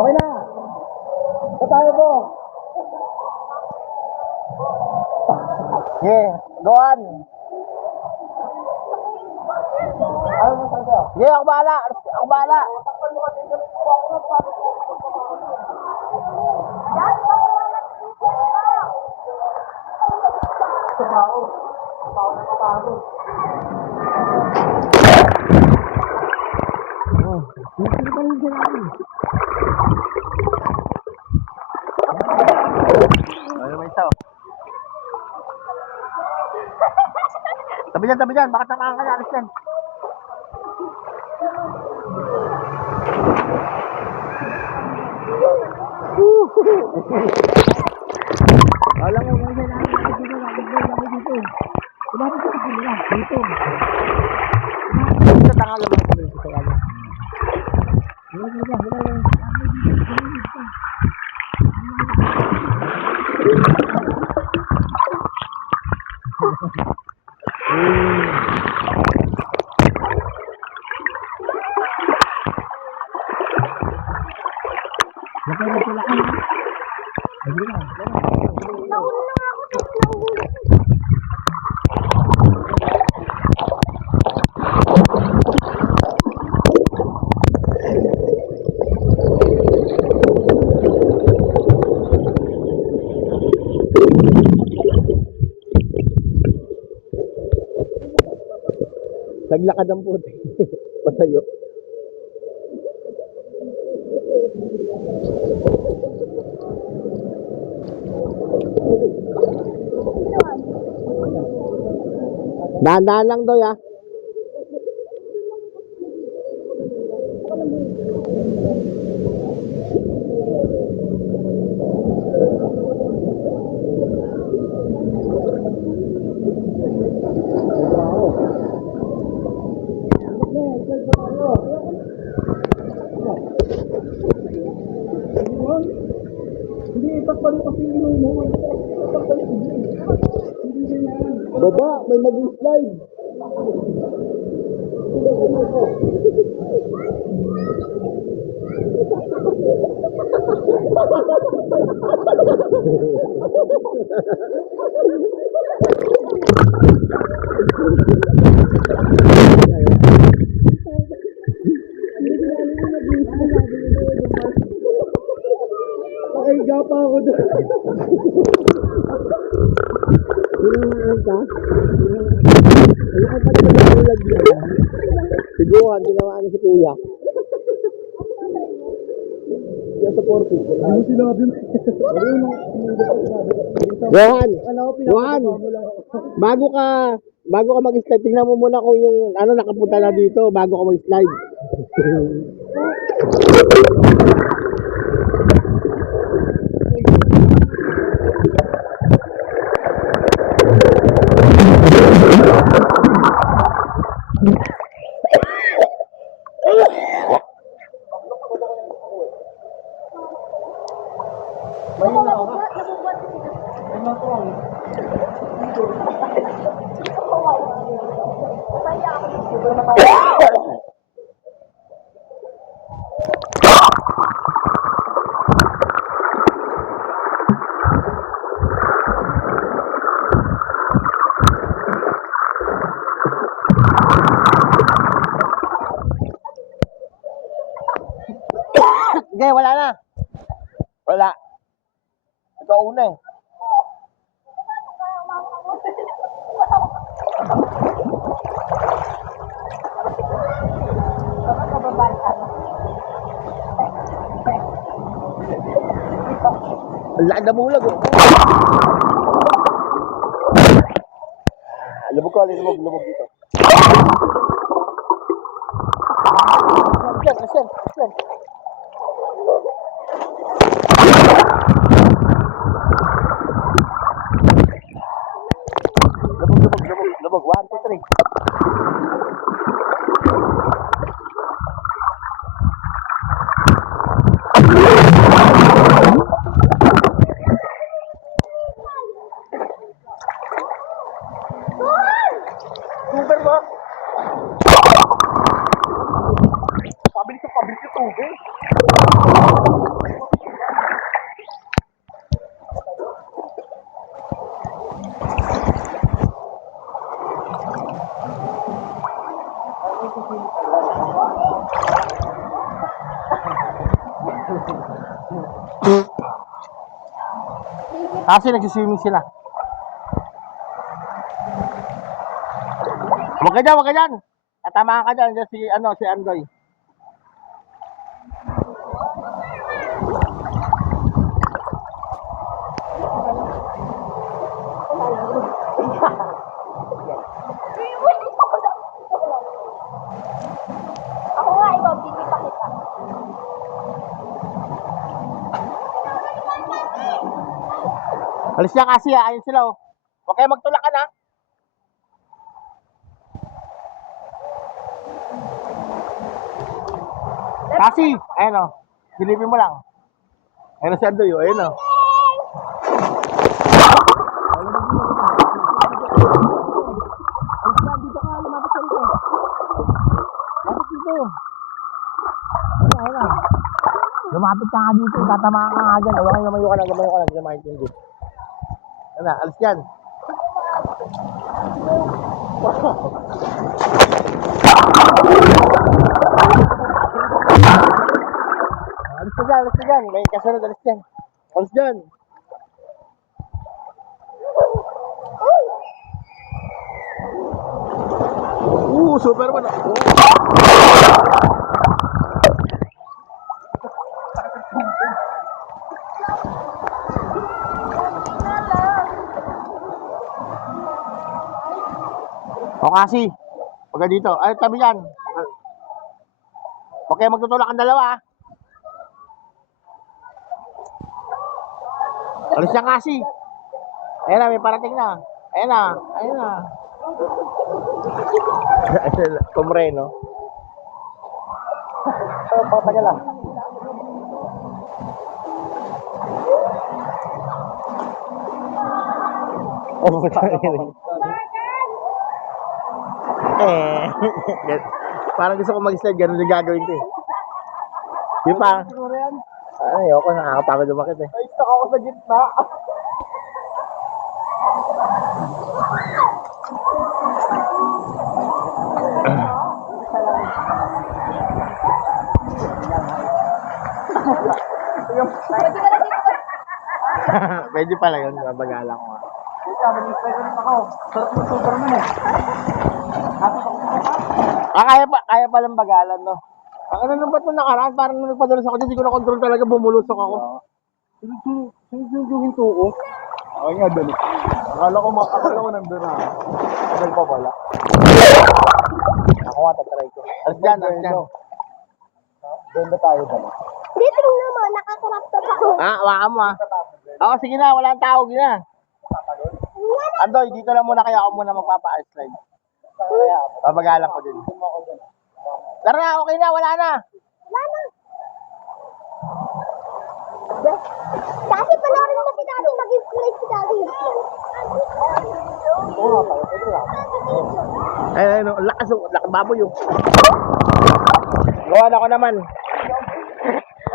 Okay na. Sa tayo po. Yeah, go on. Ayaw mo sa'yo? Yeah, ako bahala. Ako bahala. Tabi dyan, baka tamaan ka na, alis yan. Alam mo, may dyan namin dito. Kumapit sa kapila, dito. Dito, tanga lang ako dito sa kanya. Naglakad ang puti. Patayo. Dahan-dahan lang daw ya. Baba, may mag-slide. Nakahiga pa ako doon. Hinahaan ka? Ano ka pa naman ang ulag niya? Siguhan, tinamaan na si kuya. Yan sa 40. Ano sinabi mo? Johan, bago ka mag-slide, tingnan mo muna kung yung ano nakapunta na dito bago ka mag-slide. Sige, wala na. Wala. Ito una eh. Ang laki na bulag oh. Lubog ko, lubog dito. Asan. Lubog. 1, 2, 3. Super ba? Pabilis yung tubig. Kasi nagsiswimming sila. Huwag ka dyan, huwag ka dyan. Tatamaan ka dyan, si Andoy. Ako nga, ikaw, titipa kita. Alis niya kasi ayun sila oh. Huwag kayo magtulakan ha. Kasi, ayun oh. Silipin mo lang. Ayun si Andoy oh, ayun oh. Lumapit ka nga dito, tatamaan ka nga dyan. Huwag kayo lumayo ka lang, hindi na maintindihan. Ano na, alis dyan. Alis ka dyan. May kasunod, alis dyan. Alis dyan. Superman. O kasi, pagka dito, ay tabi yan. Huwag kayo magtutulak ang dalawa. Alis yan kasi. Ayan na, may parating na. Ayan na, ayan na. Kumre, no? Patagal ah. Parang gusto ko mag-slide, ganun yung gagawin ko eh. Di pa. Ayoko, nakakapagod umakit eh. Ay, stuck ako sa gitna. Pwede pala yun, babagala ko nga. Mag-slide ulit ako. Sarap ng Superman eh. Kaya palang bagalan, no? Ang ano nung ba't nung nakaraan, parang nung nagpadalas ako dyan, hindi ko na-control talaga, bumulusok ako. Sunod yung hinto ko. Ako nga doon. Akala ko nandun na. Nagpapala. Ako nga, tatry ko. Alas dyan. Doon na tayo dala. Dito naman, nakakaraptop ako. Hawakan mo Oo, sige na, wala ang tao, gina. Andoy, dito lang muna kaya ako muna magpapa-slide. Babagalan ko din. Tara, okay na, wala na. Wala na. Kasi panoorin mo si Daddy, mag-inflate si Daddy. Ay, lakas baboy yung. Gawa na ko naman.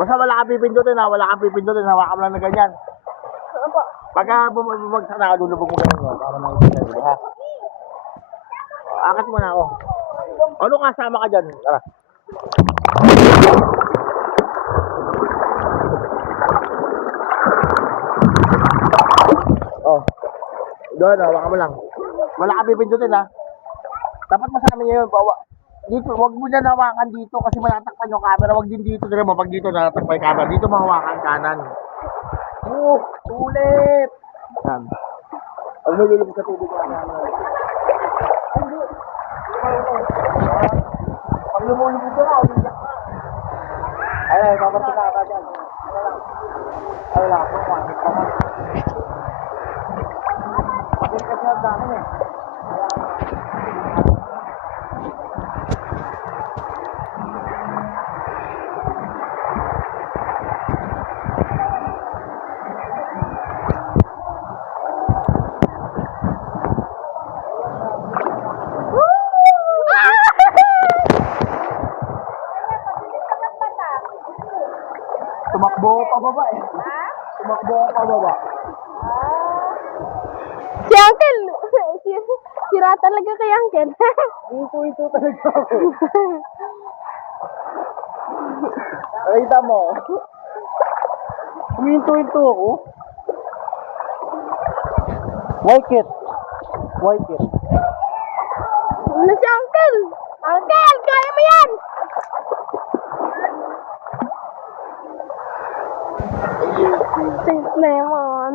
Basta wala kang pipindutin hawakan mo lang na ganyan. Pagka bumagsak na, lulubog mo ganyan mo, para makikita ha. Angat mo na ako. Ano kasama ka dyan? Tara. Oh. Doon, hawakan mo lang. Wala kang pipindutin ha. Dapat masama niya yun. Dito, wag mo na hawakan dito kasi manatakpan yung camera. Wag din dito. Dire mo, pag dito nanatakpan yung camera. Dito mahawakan kanan. Ulit! Yan. Huwag mo lulubog sa tubig yung camera. Pag lumulubog ka na, uliyak ka. Ay, paparti na ka dyan. Ay, wala ako. Pangit ka man. Pagkat kasi nagdamin eh. Pababa eh. Tumakbo ako pababa. Si Uncle! Sira talaga kay Uncle. Ito talaga ako. Nakita mo? Huminto ako. White it. Ano si Uncle? Uncle! Kaya mo yan! Safe na yun.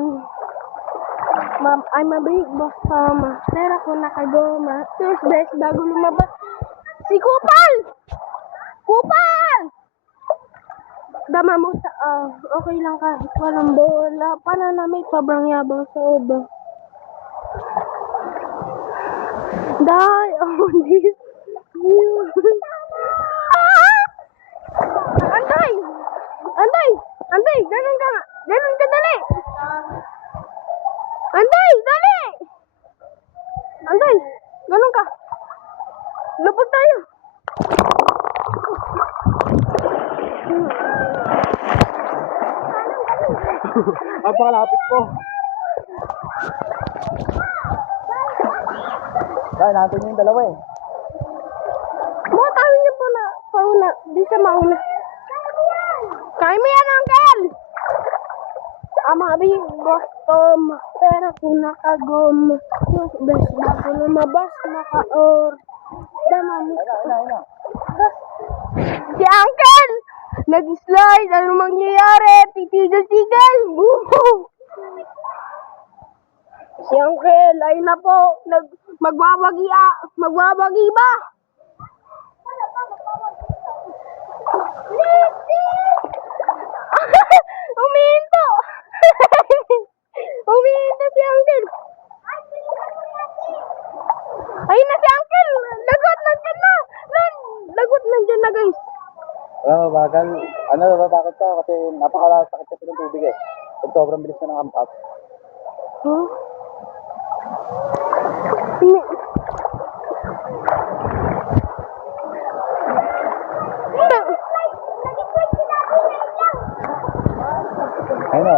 Ma'am, I'm a big boss mama. Pero ako nakagoma. First best bago lumabas. Si Kupal! Kupal! Dama mo sa, okay lang kahit walang bola. Pananamit, sobrang yabang sa ubo. Die on this. Antay! Antay! Antay! Ganun ka nga! Ganun ka dali! Antay! Dali! Antay! Ganun ka! Lupag tayo! Napakalapit ko. Dahil natin yung dalawa eh. Mga tayo niya pauna. Di siya mauna. Kaya mo yan, Uncle! Mga big boss Tom. Pero kung nakagom. Yung best bago lumabas, naka-or. Dama mo. Ayun. Si Uncle! Nag-slide! Ano mangyayari? Titigil-tigil! Si Uncle, ayun na po. Magbabagi ba? Umihinto! Umihinto si Uncle! Ayun na si Uncle! Lagot! Nandyan na! Lagot! Nandyan na, guys! Wala mabagal. Bakit ka? Kasi napakasakit kasi ng tubig eh. Pag sobrang bilis na ng ampat. Huh? Ayun na.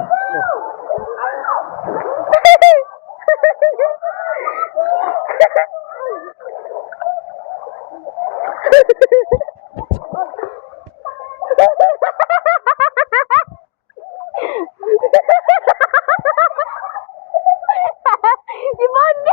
Si Bonding!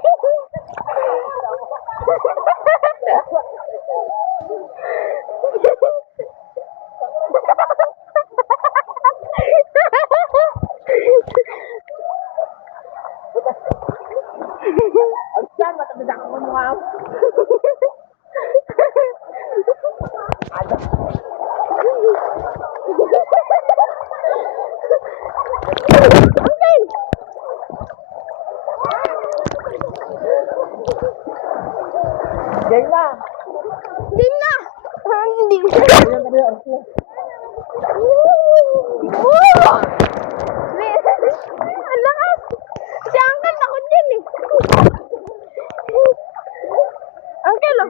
Saan? Matagdagan ko mukha ako. Game na! Game na! Hindi. Ayun kami yung Ang lakas! Si Uncle takot dyan eh. Uncle oh.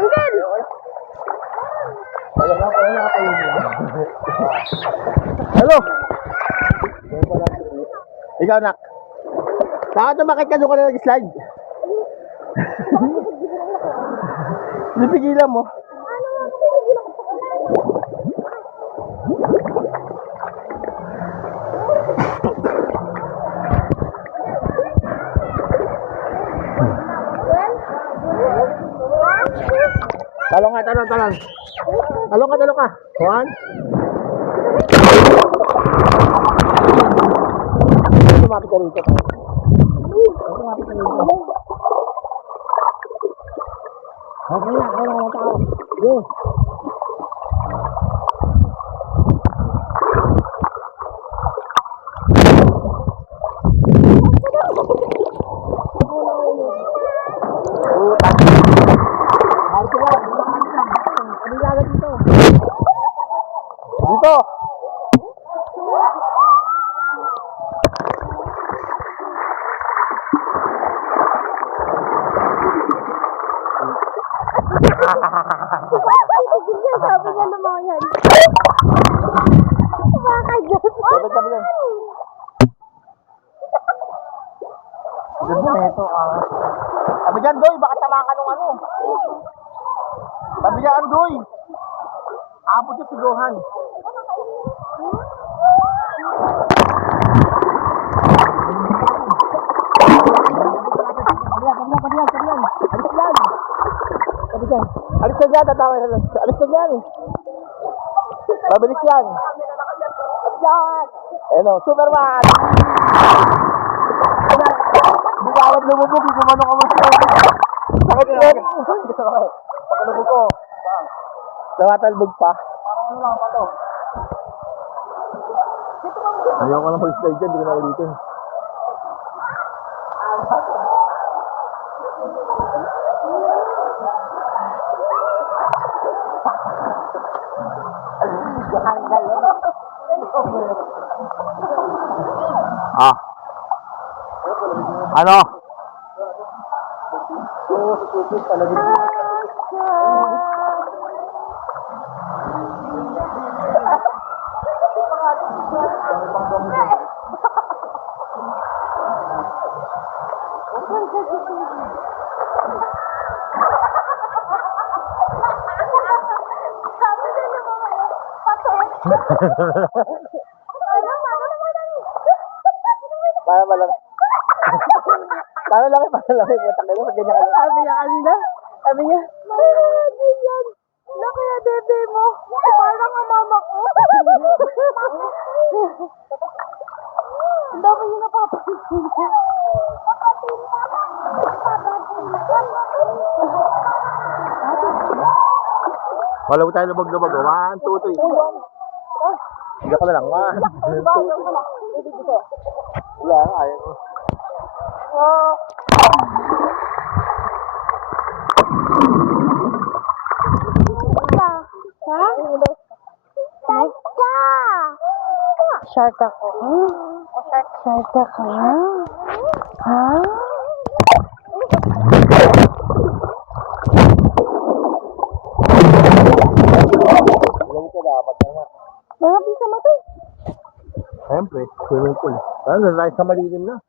Uncle! Hello! Ikaw, Nak. Bakit umakit ka doon ka na nag-slide? Napigilan mo. Talong ka. Talong ka. One. Tumapit ka rito. Okay na mga tao. Go. Dito. tigil yan. Sabi niya lumayan. Bakit dyan? Tabi yan. Ganda na ito. Sabi dyan, Doy, baka tamaan ka nung ano. Sabi dyan, Doy. Abot yung sigohan. Alis na dyan, tatawin na lang. Alis na dyan. Mabilis yan. Ano, Superman! Hindi ka agad lumubog, hindi kumano ka mas sakit yun. Pagkalubog ko. Nakatalbog pa. Parang ano lang pa to. Ayaw ko lang mag-slide dyan, hindi ko na ulitin. Ano? Paano lang? Paano lang? Matak na lang, ganyan ka lang. Sabi niya kanina. Sabi niya, ganyan. Na kaya bebe mo. Parang ang mama ko. Ang dami niya napapasin. Wala ko tayo lubog-lubog. 1, 2, 3. Hindi ka na lang. 1, 2, 3. Wala, ayaw ko. Ha? Shark ako. Shark ako. Ha? Alam ko dapat na nga. Mga bisa mo to. Siyempre, swimming pool. Ano, nalay sa malilim na.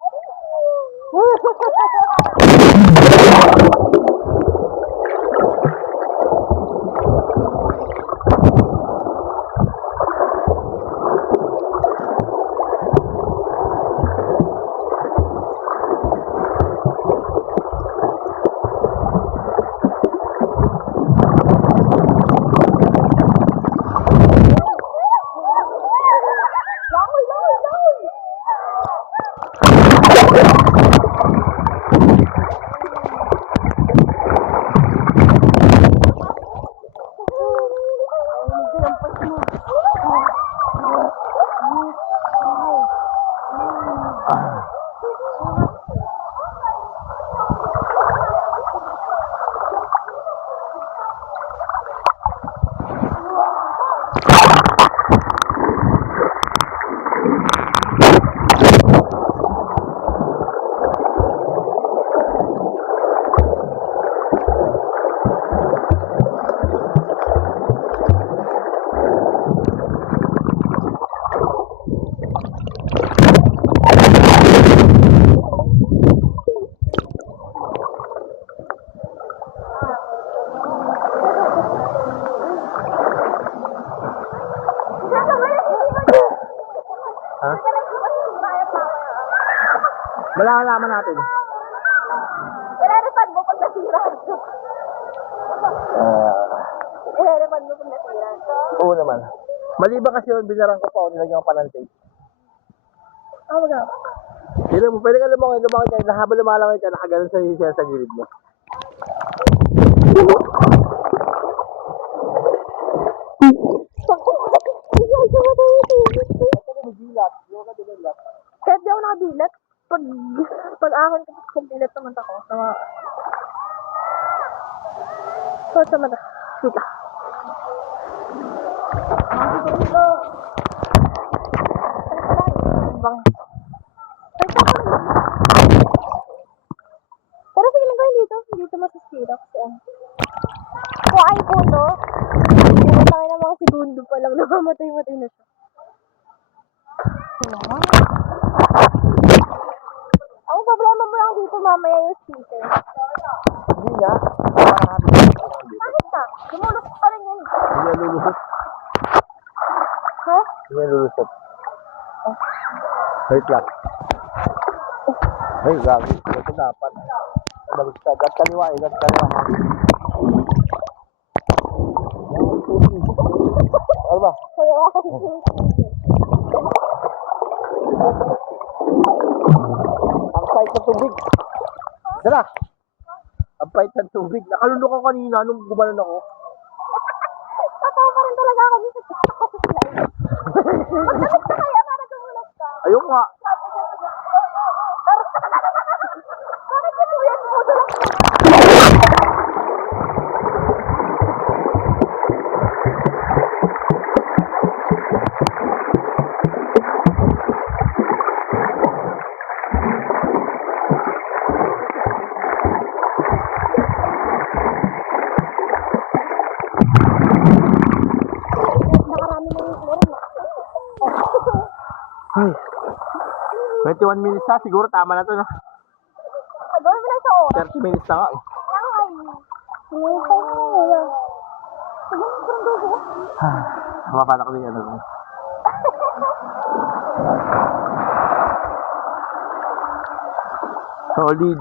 Ha? Malalaman natin. Ilalipad mo pag nasira. Ilalipad mo pag nasira. Oo naman. Maliban kasi yun, binaran ko pa o nilagyan ko pa ng tape. Oh, magawa. Hindi mo, pwede ka lumangin kayo, habang lumalangin ka, nakagalan sa gilid mo. Kahit di ako nakadilat, pag akin kung dilat naman ako, sama. So, sama na. Kita. Pero sige lang gawin dito. Dito masisira kasi ano. Kung ay puto, segundo pa lang, namamatay-matay na siya. Ang problema mo lang dito mamaya yung speaker. Hindi nga. Parang Bakit na? Lumulus pa rin yan. hindi yan lulusot. Ha? Hindi yan lulusot. Wait lang. Ay, gagi. Ito dapat. Baliktad. Gat kaliwa eh. Gat kaliwa. Ano ba? Kuya, bakit? Ang pahit ng tubig. Tara. Ang pahit ng tubig. Nakalunok ako kanina nung gumanon ako. Tatawa pa rin talaga ako dito sa slide. Magdamit ka kaya para tumulas ka. Ayun nga. Bakit ka kuya tumutulas ka? Nakarami na yung floor na. Ay. 21 minutes na. Siguro tama na to, no? Gawin mo na sa oras. 30 minutes na nga eh. Mapapala ko din ano. Solid.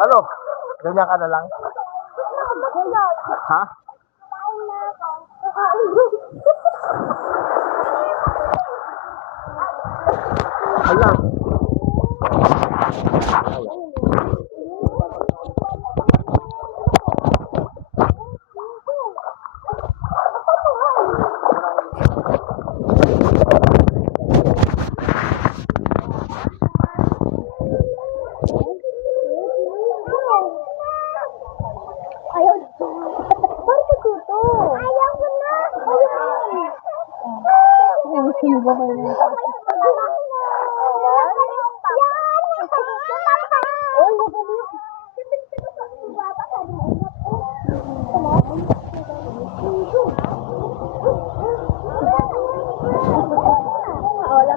Ano? Ganyan ka na lang? Ha? Hala. Ayaw na. Parang matuto. Ayaw ko na. Sino ba kayo na? Wala